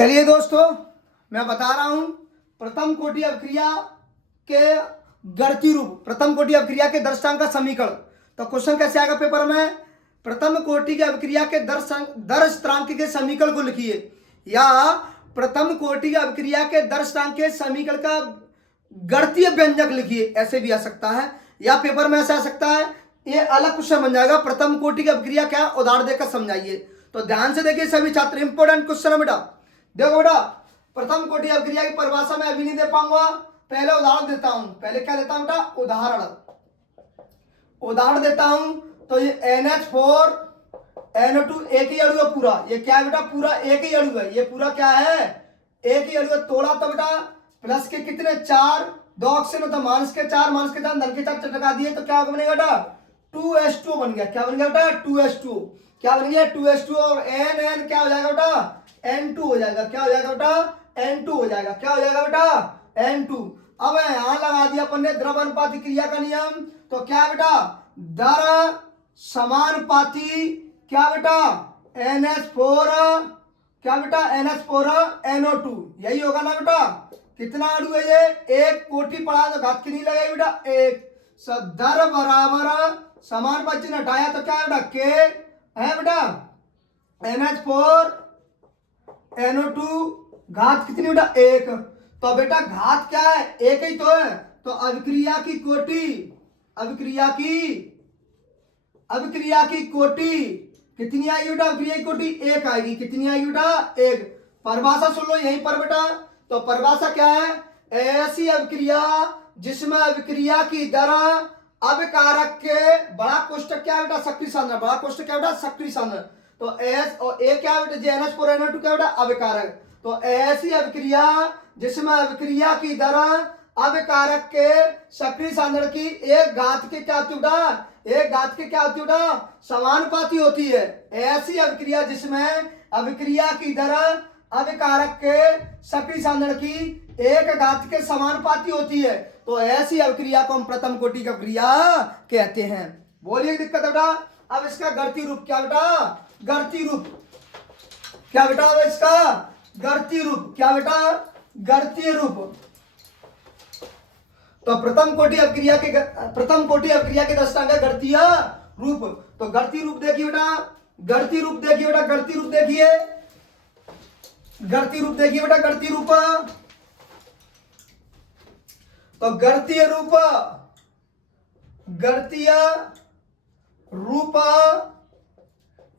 चलिए दोस्तों, मैं बता रहा हूं प्रथम कोटि अभिक्रिया के गणितीय रूप, प्रथम कोटि अभिक्रिया के दर्शांक का समीकरण। तो क्वेश्चन कैसे आएगा पेपर में? प्रथम कोटि की अभिक्रिया के दर्शांक के समीकरण को लिखिए, या प्रथम कोटि की अभिक्रिया के दर्शांक के समीकरण का गणितीय व्यंजक लिखिए, ऐसे भी आ सकता है, या पेपर में ऐसा आ सकता है। ये अलग क्वेश्चन बन जाएगा, प्रथम कोटि की अभिक्रिया क्या, उदाहरण देकर समझाइए। तो ध्यान से देखिए सभी छात्र, इंपोर्टेंट क्वेश्चन है बेटा। देखो बेटा, प्रथम कोटि अभिक्रिया की परिभाषा मैं अभी नहीं दे पाऊंगा, पहले उदाहरण देता हूं। पहले क्या देता हूं बेटा? उदाहरण देता हूं। तो ये NH4 NO2 एक ही अणु है पूरा। ये क्या है बेटा? पूरा एक ही अणु है। ये पूरा क्या है? एक ही अणु है। तोड़ा तो बेटा प्लस के कितने? 4, 2 ऑक्सीजन होता, माइनस के 4, माइनस के 4, धन के 4 चटका दिए तो क्या बनेगा बेटा? 2H2 बन गया। क्या बन गया बेटा? 2H2। क्या बन गया? 2H2। और NN क्या हो जाएगा बेटा? N2 हो जाएगा। क्या हो जाएगा बेटा? N2 हो जाएगा। क्या हो जाएगा बेटा? N2। अब यहां लगा दिया अपन ने द्रव अनुपात क्रिया का नियम। तो क्या बेटा? दर समानुपाती क्या बेटा? NH4 क्या बेटा? NH4 NO2, यही होगा ना बेटा? कितना अणु है ये? एक कोटि पढ़ा तो घात की नहीं लगाई बेटा, एक। दर बराबर समानुपाती ने हटाया तो क्या है बेटा? के है बेटा NH4 NO2, घात कितनी बेटा? एक। तो बेटा घात क्या है? एक ही तो है। तो अभिक्रिया की कोटि कितनी आएगी बेटा? अभिक्रिया की कोटि एक आएगी। कितनी आएगी बेटा? एक। परिभाषा सुन लो यहीं पर बेटा। तो परिभाषा क्या है? ऐसी अभिक्रिया जिसमें अभिक्रिया की दर अभिकारक के बड़ा कोष्टक क्या है बेटा? सक्रिय सांद्रण। बड़ा कोष्टक क्या बेटा? सक्रिय सांद्रण। तो एस और ए क्या बेटा? NH4 NO2 क्या बेटा? अभिकारक। तो ऐसी अभिक्रिया जिसमें अभिक्रिया की दर अभिकारक के सक्रिय सांद्रण की एक घात के क्या होती बेटा? एक घात के क्या होती बेटा? समानुपाती होती है। ऐसी अभिक्रिया जिसमें अभिक्रिया की दर अभिकारक के सक्रिय सांद्रण की एक घात के समानुपाती होती है। तो ऐसी अभिक्रिया को हम प्रथम कोटि की अभिक्रिया कहते हैं। बोलिए दिक्कत बेटा। अब इसका गणितीय रूप क्या बेटा? गणितीय रूप क्या बेटा? अब इसका गणितीय रूप क्या बेटा? गणितीय रूप। तो प्रथम कोटि अभिक्रिया के दर्शांक का गणितीय रूप। तो गणितीय रूप देखिए बेटा, गणितीय रूप देखिए बेटा, गणितीय रूप देखिए, गणितीय रूप देखिए बेटा, गणितीय रूप। तो गणितीय रूप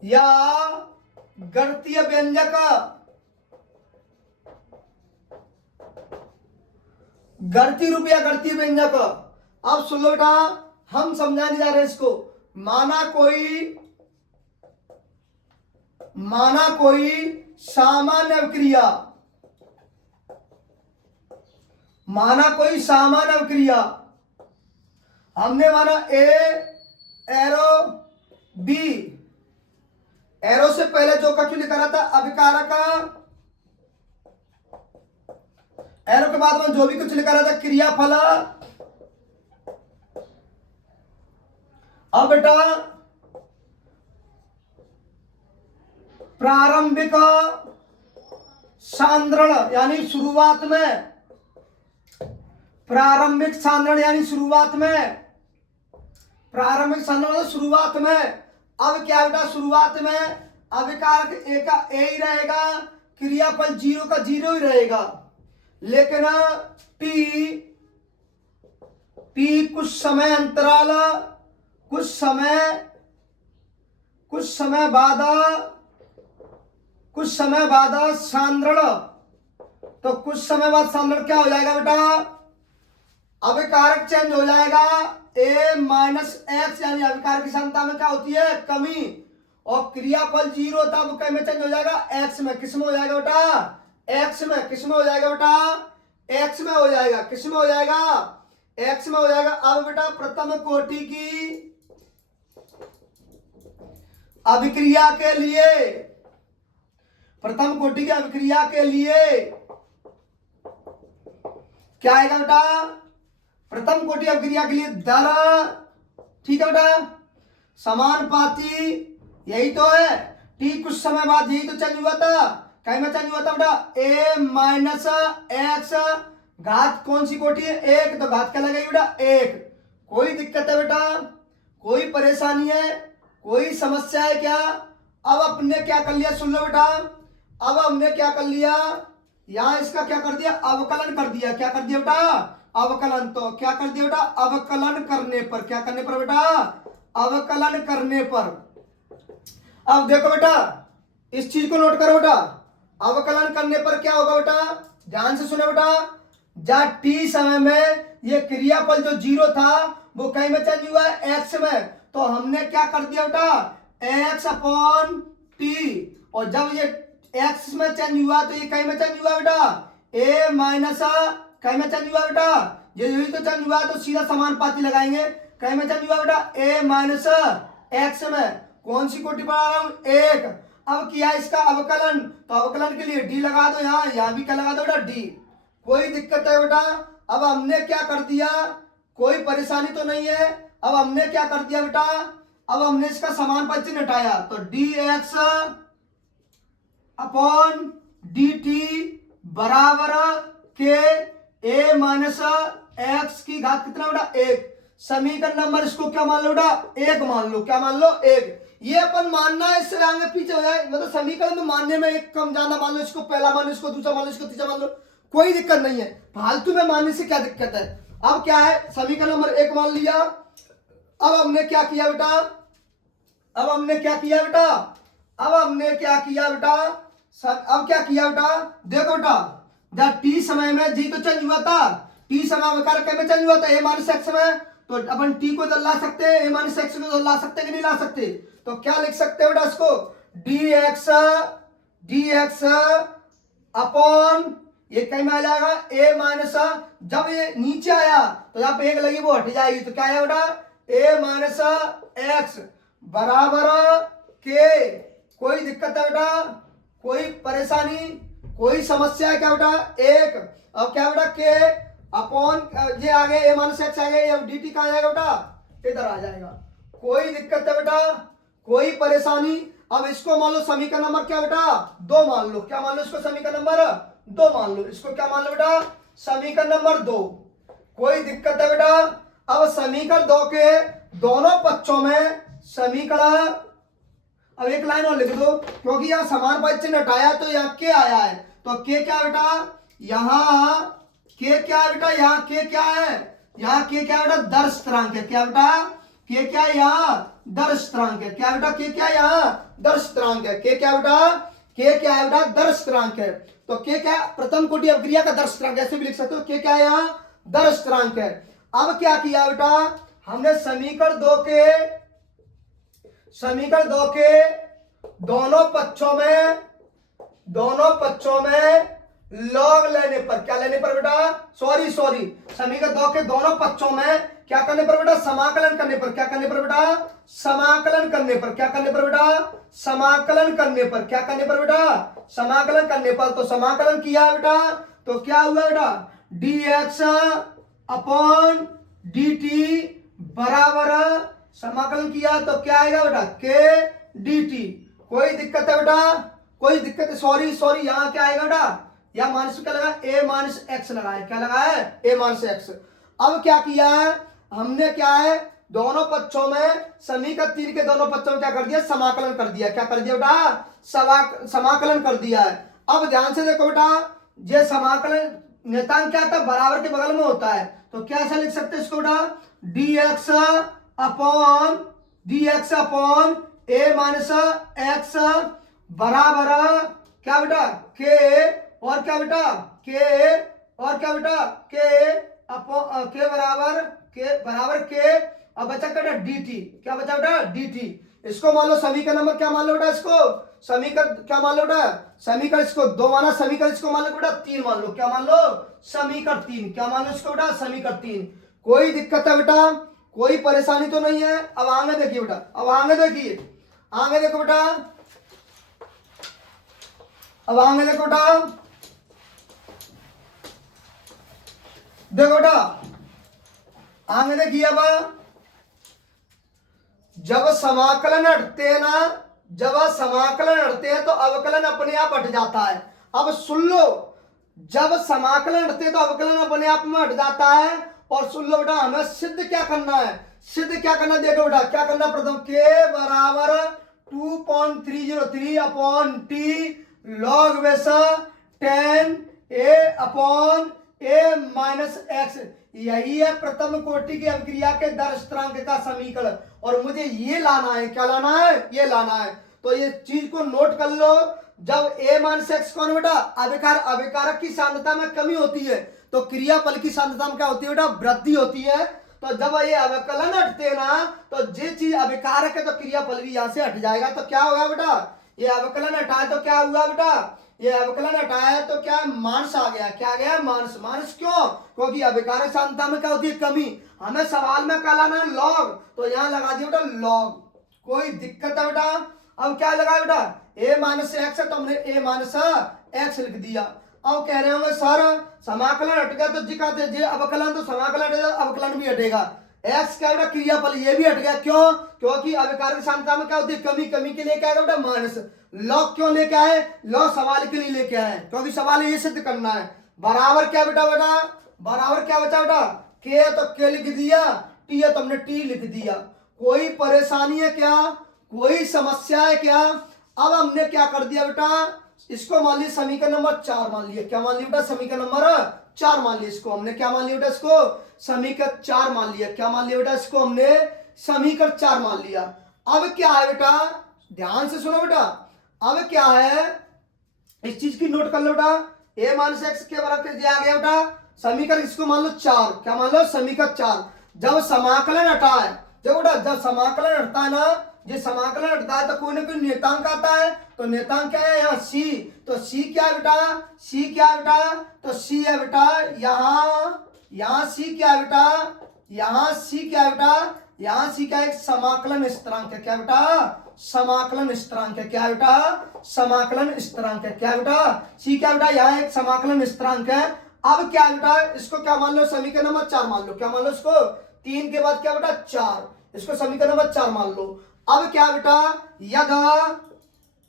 या गणितीय व्यंजक, गणितीय रूप या गणितीय व्यंजक। अब सुन लो बेटा, हम समझाने जा रहे हैं इसको। माना कोई सामान्य अभिक्रिया, माना कोई सामान्य अभिक्रिया। हमने माना ए एरो बी, एरो से पहले जो कछु लिखा रहा था अभिकारक, एरो के बाद में जो भी कुछ लिखा रहा था क्रियाफल। अब बेटा प्रारंभिक सांद्रण यानी शुरुआत में, प्रारंभिक सांद्रण यानी शुरुआत में, प्रारंभिक सांद्रण शुरुआत में। अब क्या बेटा? शुरुआत में अभिकारक ए का ए ही रहेगा, क्रियाफल 0 का 0 ही रहेगा। लेकिन टी कुछ समय अंतराल, कुछ समय बाद सांद्रण। तो कुछ समय बाद सांद्रण क्या हो जाएगा बेटा? अभिकारक चेंज हो जाएगा A माइनस एक्स, यानी अभिकारक की क्षमता में क्या होती है? कमी। और क्रियाफल 0 तब कै में चेंज हो जाएगा? एक्स में। किस में हो जाएगा बेटा? एक्स में। किस में हो जाएगा बेटा? एक्स में हो जाएगा। किस में हो जाएगा? एक्स में हो जाएगा। अब बेटा प्रथम कोटि की अभिक्रिया के लिए, प्रथम कोटि की अभिक्रिया के लिए क्या आएगा बेटा? प्रथम कोटि अभिक्रिया के लिए दर, ठीक है बेटा, समानुपाती, यही तो है। टी कुछ समय बाद यही तो चेंज हुआ था, कहीं में चेंज हुआ था बेटा ए माइनस एक्स, घात कौन सी कोटि है एक, तो घात क्या लगेगी बेटा एक। कोई दिक्कत है बेटा, कोई परेशानी है, कोई समस्या है क्या? अब अपने क्या कर लिया सुन लो बेटा, अब हमने क्या कर लिया यहां इसका क्या कर दिया अवकलन कर दिया। क्या कर दिया बेटा अवकलन। तो क्या कर दिया बेटा अवकलन करने पर, क्या करने पर बेटा अवकलन करने पर। अब देखो बेटा इस चीज को नोट करो बेटा, अवकलन करने पर क्या होगा बेटा, ध्यान से सुनो बेटा, जब टी समय में ये क्रियाफल जो जीरो था वो कहीं में चेंज हुआ है एक्स में, तो हमने क्या कर दिया बेटा एक्स अपॉन टी, और जब ये एक्स में चेंज हुआ तो ये कहीं में चेंज हुआ बेटा ए माइनस, कहीं में चेंज हुआ बेटा ये यही तो चेंज हुआ, तो सीधा समानुपाती लगाएंगे। कहीं में चेंज हुआ बेटा ए माइनस एक्स में, कौन सी कोटि पढ़ा रहा हूं एक। अब किया इसका अवकलन, तो अवकलन के लिए डी लगा दो, यहां भी क्या लगा दो बेटा डी। कोई दिक्कत है बेटा? अब हमने क्या कर दिया, कोई परेशानी तो नहीं है। अब हमने क्या कर दिया बेटा, अब हमने इसका समानुपाती चिन्ह हटाया, तो D x upon D T बराबर के ए माइनस एक्स की घात कितना बेटा एक। समीकरण नंबर इसको क्या मान लो बेटा एक मान लो, क्या मान लो एक। ये अपन मानना है, इससे आगे पीछे हो जाए, मतलब समीकरण में मानने में एक कम ज्यादा मान लो, इसको पहला मान लो, इसको दूसरा मान लो, इसको तीसरा मान लो, कोई दिक्कत नहीं है। फालतू में मानने से क्या दिक्कत है। अब क्या है समीकरण नंबर एक मान लिया। अब हमने क्या किया बेटा, अब हमने क्या किया बेटा, अब हमने क्या किया बेटा, अब क्या किया बेटा, देखो बेटा जब टी समय में जी तो चेंज हुआ था, टी समय में कारक में चेंज हुआ था ए माइनस एक्स में, तो अपन टी को इधर ला सकते हैं, ए माइनस एक्स को इधर ला सकते हैं कि नहीं ला सकते। तो क्या लिख सकते हैं बेटा इसको डी एक्स अपॉन ये कहीं में आ जाएगा ए माइनस, जब ये नीचे आया तो यहाँ पे एक लगी वो हट जाएगी, तो क्या है बेटा ए माइनस एक्स बराबर के। कोई दिक्कत है बेटा, कोई परेशानी, कोई समस्या है क्या बेटा एक। अब क्या बेटा के अपॉन ये आ गए ए माइनस एक्स आ गए, अब डी टी कहाँ आ जाएगा बेटा इधर आ जाएगा। कोई दिक्कत है बेटा, कोई परेशानी। अब इसको मान लो समीकरण नंबर क्या बेटा दो मान लो, क्या मान लो इसको समीकरण नंबर दो मान लो, इसको क्या मान लो बेटा समीकरण नंबर दो। कोई दिक्कत है बेटा। अब समीकरण दो के दोनों पक्षों में समीकरण, अब एक लाइन और लिख दो क्योंकि यहाँ समानुपाती चिन्ह हटाया तो यहाँ के आया है, तो के क्या बेटा यहाँ के क्या है बेटा, यहाँ के क्या है, यहाँ के क्या बेटा दर स्थिरांक है। क्या बेटा के क्या यहाँ दर स्थिरांक है। क्या बेटा के क्या यहाँ दर स्थिरांक है। के क्या बेटा के क्या है बेटा दर स्थिरांक है। तो के क्या प्रथम कोटि अवक्रिया का दर स्थिरांक, ऐसे भी लिख सकते हो के क्या है यहाँ दर स्थिरांक है। अब क्या किया बेटा हमने समीकरण दो के दोनों पक्षों में लॉग लेने पर, क्या लेने पर बेटा सॉरी समीकरण दो के दोनों पक्षों में क्या करने पर बेटा समाकलन करने पर। क्या करने पर बेटा समाकलन करने पर। क्या करने पर बेटा समाकलन करने पर। क्या करने पर बेटा समाकलन करने पर। तो समाकलन किया बेटा तो क्या हुआ बेटा D x upon D T बराबर, समाकलन किया तो क्या आएगा बेटा के डी टी। कोई दिक्कत है बेटा, कोई दिक्कत है, सॉरी यहाँ क्या आएगा बेटा यहाँ माइनस क्या लगा ए माइनस एक्स लगा है। क्या लगा है ए माइनस एक्स। अब क्या किया है हमने, क्या है दोनों पक्षों में समीकरण 3 के दोनों पक्षों में क्या कर दिया समाकलन कर दिया। क्या कर दिया बेटा समाकलन कर दिया है। अब ध्यान से देखो बेटा ये समाकलन नियतांक क्या था बराबर के बगल में होता है, तो क्या ऐसा लिख सकते हैं इसको बेटा डी एक्स अपॉन ए माइनस एक्स बराबर क्या बेटा के, और क्या बेटा के, और क्या बेटा के बराबर के। अब बचा बेटा डी टी। क्या बचा बेटा डी टी। इसको मान लो समीकरण नंबर क्या मान लो बेटा, इसको समीकरण क्या मान लो बेटा समीकरण इसको दो माना, समीकरण इसको मान लो बेटा 3 मान लो। क्या मान लो समीकरण 3। क्या मान लो इसको बेटा समीकरण 3। कोई दिक्कत है बेटा, कोई परेशानी तो नहीं है। अब आगे देखिए बेटा, अब आगे देखो बेटा, अब आगे देखो बेटा, देखो बेटा आगे देखिए। अब जब समाकलन हटते हैं ना जब समाकलन हटते हैं तो अवकलन अपने आप हट जाता है। अब सुन लो, जब समाकलन हटते हैं तो अवकलन अपने आप में हट जाता है। और सुन लो बेटा, हमें सिद्ध क्या करना है, सिद्ध क्या करना है, देखो बेटा क्या करना है। प्रथम के बराबर 2.303 अपॉन टी लॉग बेस 10 ए अपॉन ए माइनस एक्स, यही है प्रथम कोटि की अभिक्रिया के दर स्थिरांक का समीकरण। और मुझे ये लाना है, क्या लाना है, ये लाना है। तो ये चीज को नोट कर लो, जब ए माइनस एक्स कौन बेटा, अभिकारक की सांद्रता में कमी होती है तो क्रियाफल की सांद्रता में क्या होती है बेटा, वृद्धि होती है। तो जब ये अवकलन हटते हैं ना, तो जे चीज अभिकारक है तो क्रियाफल भी यहां से हट जाएगा। तो क्या होगा बेटा, ये अवकलन हटाए तो क्या हुआ बेटा, ये अवकलन हटाया तो क्या मानस आ गया, क्या आ गया मानस। मानस क्यों, क्योंकि अभिकारक सांद्रता में क्या होती है, कमी। हमें सवाल में क्या लाना है, लॉग, तो यहां लगा दिया बेटा लॉग, कोई दिक्कत है बेटा। अब क्या लगा बेटा, ए माइनस एक्स है तो हमने ए माइनस एक्स लिख दिया। अब कह रहे होंगे सर समाकलन हट गया तो दिखाते जे अवकलन, तो समाकलन हटेगा अवकलन भी हटेगा। एक्स क्या बेटा, क्रियाफल, ये भी हट गया। क्यों, क्योंकि अभिकारक सांद्रता में क्या होती है, कमी। कमी के लिए क्या है बेटा, माइनस। लॉग क्यों लेके आए, लॉग सवाल के लिए लेके आए, क्योंकि सवाल ये सिद्ध करना है। बराबर क्या बेटा, बराबर क्या बचा बेटा, के है तो के लिख दिया, टी है तो हमने टी लिख दिया। कोई परेशानी है क्या, कोई समस्या है क्या। अब हमने क्या कर दिया बेटा, इसको मान लिया समीकरण नंबर 4 मान लिया। क्या मान लिया बेटा, समीकरण नंबर 4 मान लिया। इसको हमने क्या मान लिया बेटा, इसको समीकरण 4 मान लिया। क्या मान लिया बेटा, इसको हमने समीकरण 4 मान लिया। अब क्या है बेटा, ध्यान से सुनो बेटा, अब क्या है, इस चीज की नोट कर लो बेटा। ए माइनस एक्स के बराबर दिया गया बेटा समीकरण, इसको मान लो 4। क्या मान लो, समीकरण 4। जब समाकलन हटा है, जब समाकलन हटता है ना, ये समाकलन हटता है तो कोई ना कोई नेतांक आता है। तो नेतांक क्या है यहाँ, सी। तो सी क्या है बेटा, सी क्या है बेटा, तो सी है बेटा यहाँ सी क्या है बेटा, यहाँ सी क्या है बेटा, यहाँ सी क्या है, एक समाकलन स्थिरांक है। क्या बेटा, समाकलन स्थिरांक है। क्या बेटा, समाकलन स्थिरांक है। क्या बेटा, सी क्या बेटा, यहाँ एक समाकलन स्थिरांक है। अब क्या बेटा, इसको क्या मान लो, समीकरण नंबर 4 मान लो। क्या मान लो, इसको 3 के बाद क्या बेटा 4, इसको समीकरण नंबर 4 मान लो। अब क्या बेटा,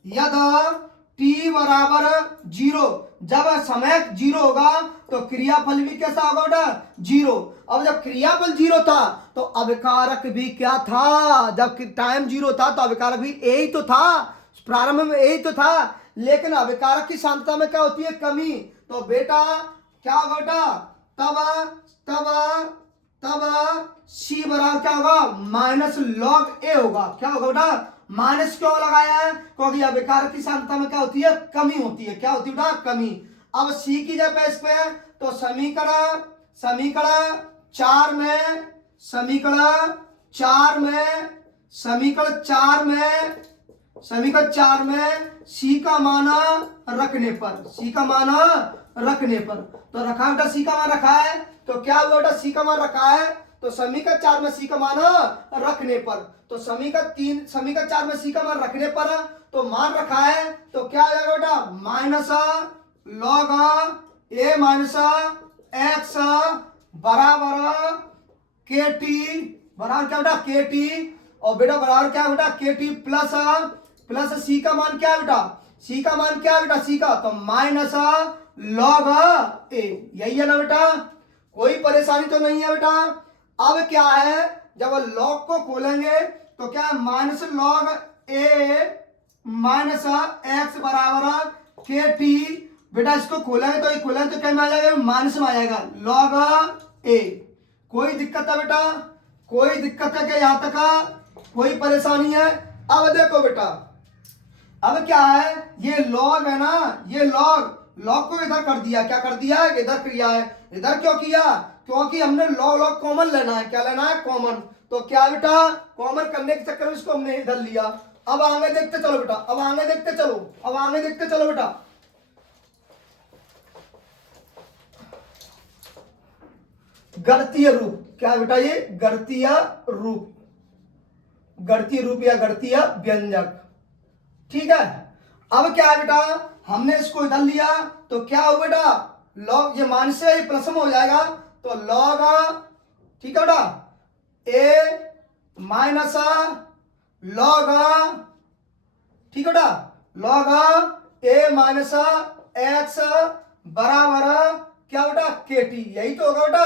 यदि टी बराबर 0, जब समय 0 होगा तो क्रियाफल भी कैसा होगा बेटा, 0। अब जब क्रियाफल 0 था तो अभिकारक भी क्या था, जब टाइम 0 था तो अभिकारक भी ए ही तो था, प्रारंभ में ए ही तो था। लेकिन अभिकारक की सांद्रता में क्या होती है, कमी। तो बेटा क्या होगा बेटा, तब सी बराबर क्या होगा, माइनस लॉग ए होगा। क्या होगा बेटा, माइनस क्यों लगाया है, क्योंकि अभिकारक की सांद्रता में क्या होती है, कमी होती है। क्या होती है बेटा, कमी। अब सी की जगह इस पे तो समीकरण 4 में सी का मान रखने पर, तो रखा बेटा सी का मान रखा है, तो क्या हुआ बेटा, सी का मान रखा है तो समीकरण 4 में सी का मान रखने पर, तो समीकरण 4 में सी का मान रखने पर तो मान रखा है, तो क्या आ जाएगा बेटा, माइनस लॉग ए माइनस एक्स बराबर के टी, बराबर क्या बेटा, के टी। और बेटा बराबर क्या बेटा, के टी प्लस सी का मान क्या है बेटा, सी का मान क्या है बेटा, सी का, तो माइनस लॉग ए, यही है ना बेटा, कोई परेशानी तो नहीं है बेटा। अब क्या है, जब लॉग को खोलेंगे तो क्या है, माइनस लॉग ए माइनस एक्स बराबर के टी। बेटा इसको खोलेंगे तो क्या में आ जाएगा, माइनस में आ जाएगा लॉग ए। कोई दिक्कत है बेटा, कोई दिक्कत है क्या, यहां तक कोई परेशानी है। अब देखो बेटा, अब क्या है, ये लॉग है ना, ये लॉग को इधर कर दिया, क्या कर दिया, इधर किया है। इधर क्यों किया, क्योंकि हमने लॉग कॉमन लेना है। क्या लेना है, कॉमन। तो क्या बेटा, कॉमन करने के चक्कर में इसको हमने इधर लिया। अब आगे देखते चलो बेटा, अब आगे देखते चलो बेटा। गणितीय रूप, क्या बेटा, ये गणितीय रूप या गणितीय व्यंजक, ठीक है। अब क्या है बेटा, हमने इसको इधर लिया तो क्या हो बेटा, लॉग, ये मान से प्लस में हो जाएगा तो लॉग, ठीक है बेटा, ए माइनस लॉग ठीक है बेटा। लॉग ए माइनस एक्स बराबर क्या बेटा के टी, यही तो होगा बेटा,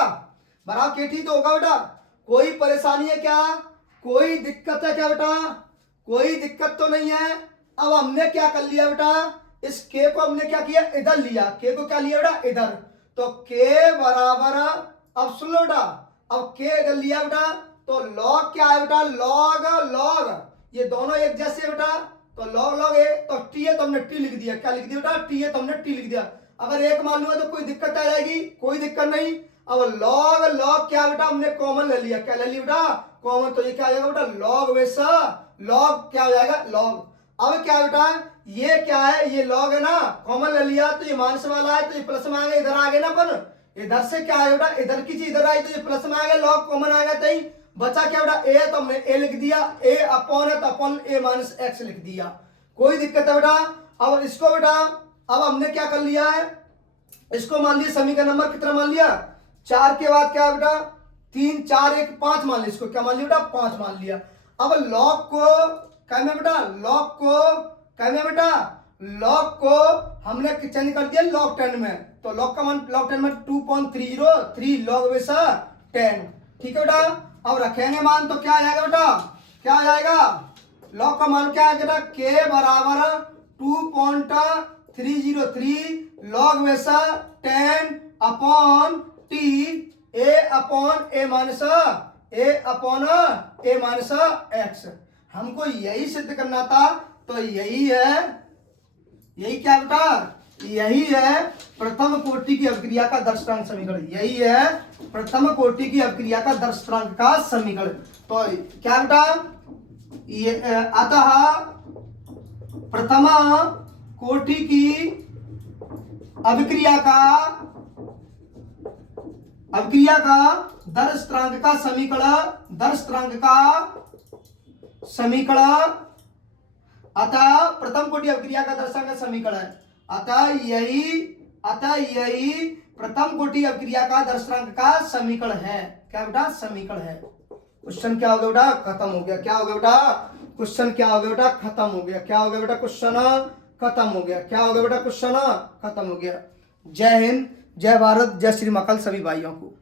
बराबर के टी तो होगा बेटा। कोई परेशानी है क्या, कोई दिक्कत है क्या बेटा, कोई दिक्कत तो नहीं है। अब हमने क्या कर लिया बेटा, इस के को हमने क्या किया, इधर लिया, के को क्या लिया बेटा इधर, तो के बराबर, अब सुन लो बेटा, अब के इधर लिया बेटा, तो लॉग क्या है बेटा, लॉग लॉग, ये दोनों एक जैसे बेटा, तो लॉग लॉग ए, तो टी है तो हमने टी लिख दिया, क्या लिख दिया बेटा, टी है तो हमने टी लिख दिया। अगर एक मालूम है तो कोई दिक्कत आ जाएगी, कोई दिक्कत नहीं। अब लॉग लॉग क्या बेटा, हमने कॉमन ले लिया, क्या ले लिया बेटा कॉमन, तो ये क्या हो जाएगा बेटा लॉग वैसा, लॉग क्या हो जाएगा लॉग। अब क्या बेटा, ये क्या है, ये लॉग है ना, कॉमन ले लिया तो ये माइनस वाला है, तो ये प्लस में आ गया, इधर आ गया ना अपन, इधर से क्या है बेटा, इधर की चीज इधर आई तो ये प्लस में आ गया, लॉग कॉमन आ गया, तो बचा क्या बेटा ए, तो हमने ए लिख दिया, ए अपॉन है तो अपॉन ए माइनस एक्स लिख दिया, कोई दिक्कत है बेटा। अब इसको बेटा, अब हमने क्या कर लिया है, इसको मान लिया समीकरण नंबर कितना मान लिया, 4 के बाद क्या है बेटा 3 4 1 5 मान लिया, इसको क्या मान लिया बेटा 5 मान लिया। अब लॉग को क्या में बेटा, लॉग को क्या में बेटा, लॉग को हमने चेंज कर दिया लॉग 10 में, तो लॉग का मान लॉग 10 में 2.303 लॉग वैसा 10, ठीक है बेटा। अब रखेंगे मान तो क्या आ जाएगा बेटा, क्या आ जाएगा, लॉग का मान क्या है बेटा, के बराबर 2.303 लॉग वैसा 10 अपॉन टी, ए अपॉन ए माइनस एक्स। हमको यही सिद्ध करना था, तो यही है, यही क्या बेटा, यही है प्रथम कोटि की अभिक्रिया का दर्शांक समीकरण, यही है प्रथम कोटि की अभिक्रिया का दर्शांक का समीकरण। तो क्या बेटा, ये अतः प्रथम कोटि की अभिक्रिया का दर्शांक का समीकरण, अतः प्रथम कोटि अभिक्रिया का दर्शांक का समीकरण है, अतः यही प्रथम कोटि अभिक्रिया का दर्शांक का समीकरण है, क्या बेटा समीकरण है। क्वेश्चन क्या हो गया बेटा, खत्म हो गया, क्या हो गया बेटा, क्वेश्चन क्या हो गया बेटा, खत्म हो गया, क्या हो गया बेटा, क्वेश्चन खत्म हो गया, क्या हो गया बेटा, क्वेश्चन खत्म हो गया। जय हिंद, जय भारत, जय श्री महाकाल सभी भाइयों को।